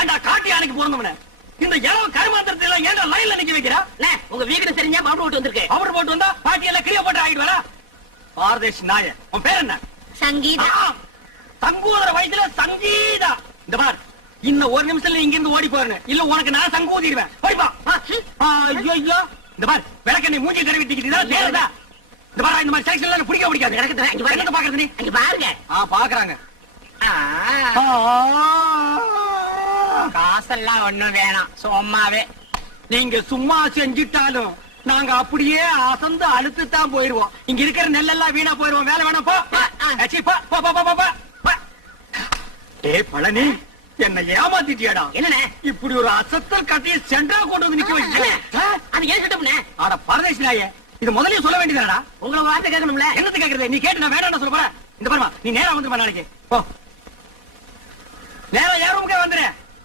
ஏண்டா காட்டி அன்னைக்கு போறோம்னு இந்த இளவு கருமாந்திரத்தை எல்லாம் ஏன்டா லைன்ல நிக்க வைக்கிறா? உங்க வீடு சரிஞ்சா பவுடர் போட்டு வந்திருக்கேன். பவுடர் போட்டு வந்தா பாட்டி எல்லாம் கிளிய போட்டு ஆகிட்டு வரா. பாரதேஷ் நாய, உன் பேர் என்ன? சங்கீதா. சங்கூதர வயசுல சங்கீதா. இந்த பார், இன்னும் ஒரு நிமிஷத்துல இங்க இருந்து ஓடி போறேன், இல்ல உனக்கு நான் சங்கூதிடுவேன். போய்ப்பா. ஐயோ இந்த பார், விளக்கெண்ணை மூஞ்சி கருவிட்டிக்கிட்டு தேவைதா? இந்த பாரு, இந்த மாதிரி செக்ஷன்ல எனக்கு பிடிக்காது. எனக்கு பாக்குறது நீ அங்க பாருங்க. பாக்குறாங்க. காசெல்லாம் ஒண்ணும் வேணாம், சும்மாவே. நீங்க சும்மா செஞ்சிட்டாலும் நாங்க அப்படியே அசந்து அழுத்துத்தான் போயிருவோம். இங்க இருக்கிற நெல்லெல்லாம் வீணா போயிருவோம். வேலை வேணாம் போ. பழனி, என்ன ஏமாத்திட்டியாடா? என்னண்ணே இப்படி ஒரு அசத்தல் கதையை சென்ட்ரா கொண்டு வந்து நிக்க வைக்க? அது ஏன் கிட்டம்னே? ஆட பரதேசி நாயே, இது முதல்ல சொல்ல வேண்டியதாடா? உங்களை வார்த்தை கேட்கணும்ல. என்னது கேக்குறது? நீ கேட்டு நான் வேணாம் சொல்ல போற. இந்த பாருமா, நீ நேரா வந்து நாளைக்கு போ. நேரா யார் ரூமுக்கே வந்துரு.